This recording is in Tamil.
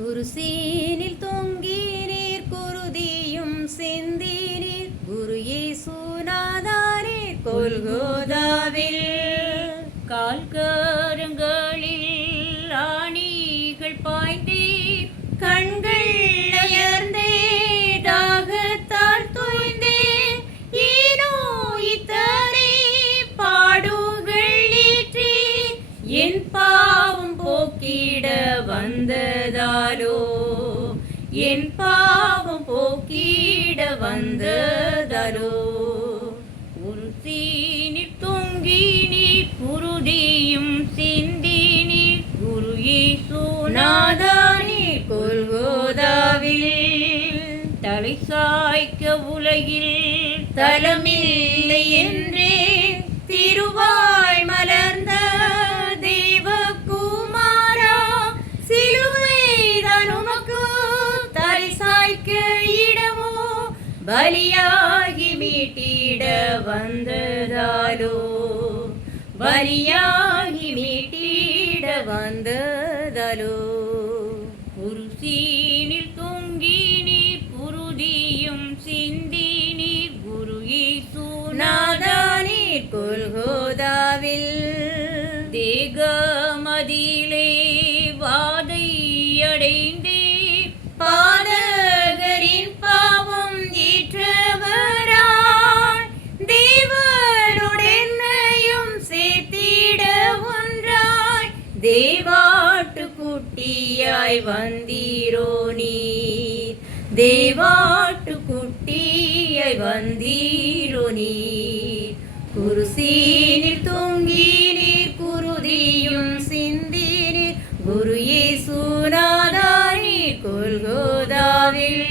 குருசீனில் தொங்கினீர் குருதியும் சிந்தினீர் குரு இயேசுநாதரீர் கொல்கோதாவில் கால்கரங்களில் ஆணிகள் பாய்ந்தீர் கண்கள் அயர்ந்தே தாகத்தால் தோய்ந்தே ஏனோ இத்தனை பாடுகள் ஏற்றி என் பாவம் போக்கிட வந்ததாலோ என் பாவம் போக்கிட வந்ததாலோ உருசீனில் தொங்கினீர் குருதியும் சிந்தினீர் குரு இயேசுநாதரீர் கொல்கோதாவில் தலை சாய்க்க உலகில் தலமில்லை என்றே திருவாய் மலர்ந்த தேவகுமாரா சிலுவைதான் உமக்கு தலை சாய்க்க இடமோ பலியாகி மீட்டிட வந்ததாலோ பலியாகி மீட்டிட வந்ததாலோ குருசீனில் தொங்கினீர் குருதியும் சிந்தினீர் குரு இயேசுநாதரீர் நாதனீர் கொல்கோதாவில் தேகமதிலே வாதை அடைந்தே பாதகரின் பாவம் ஏற்றவராய் தேவனுடென்னையும் சேர்த்திட ஒன்றாய் தேவாட்டு குட்டியாய் வந்தீரோ நீர் தேவாட்டு குட்டியாய் வந்தீரோ நீர் குருசீனில் தொங்கினீர் குருதியும் சிந்தினீர் குரு இயேசுநாதரீர் கொல்கோதாவில்